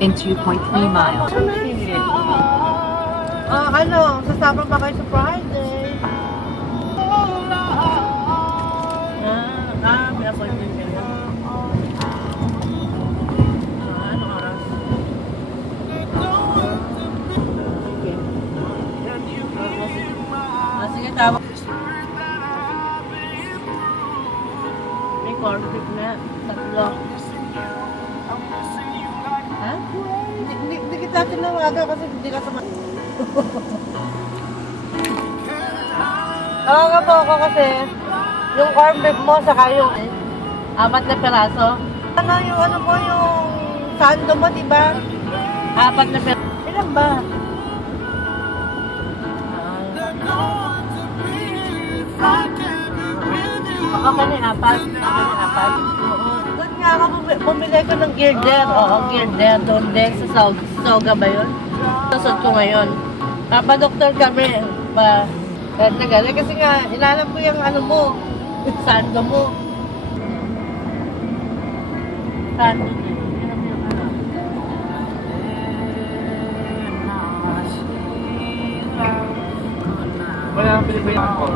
in 2.3 miles. Sasama ba kayo sa Friday? May appointment kayo. Anong oras? Okay. Sige, tawag. May corned beef na. Tatlo. Ha? Hindi kita tinawagan kasi hindi ka sama. Oo nga po ako kasi yung corned beef mo saka yung 4 na peraso. Yung sando mo, di ba? 4 na peraso. Ilan ba? Okay na 4. Oo. Doon nga ako bumili ko ng girder. Oo, girder. Doon din sa Soga ba yun? Susod ko ngayon. Doktor kami. Tagal. Kasi nga, inalam ko yung ano mo. Sando mo. Sando mo. Wala ang Pilipinas ko.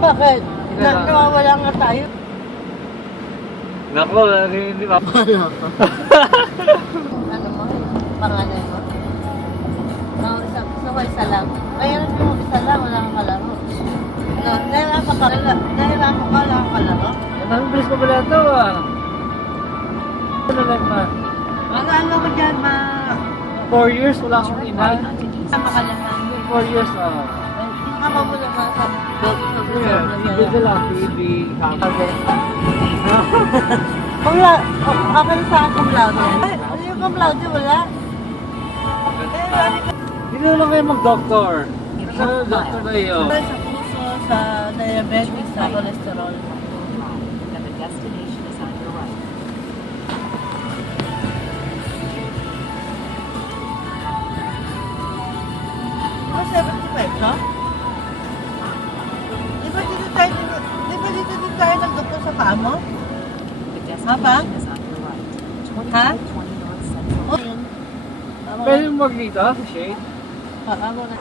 Bakit? Nawawala nga tayo. Naku, hindi ba? Ano mo? Pangalan mo? Oo, isa lang. Kaya mo isa lang, wala kang kalaro. Nahirapan ka, wala kang kalaro. Ang bilis mo pala ito ah. Ano lang ma? Ano ko dyan, 4 years wala akong ina. Sama ka naman. 4 years ah. Sama mo naman sa Ibigay lang, baby. Akin sa cum laude. Ano yung cum laude? Wala. Hindi lang kayo mag-doctor. Sa doctor na iyo. Sa puso, sa diabetes, sa cholesterol. And the destination is on your right. Diba 75, no? Di ba dito tayo nag-doktor sa paa mo? The Haba? destination is on your right. 20 Ha? 20 north central. Ayun. Pwede mo mag dito, shade? Amo na.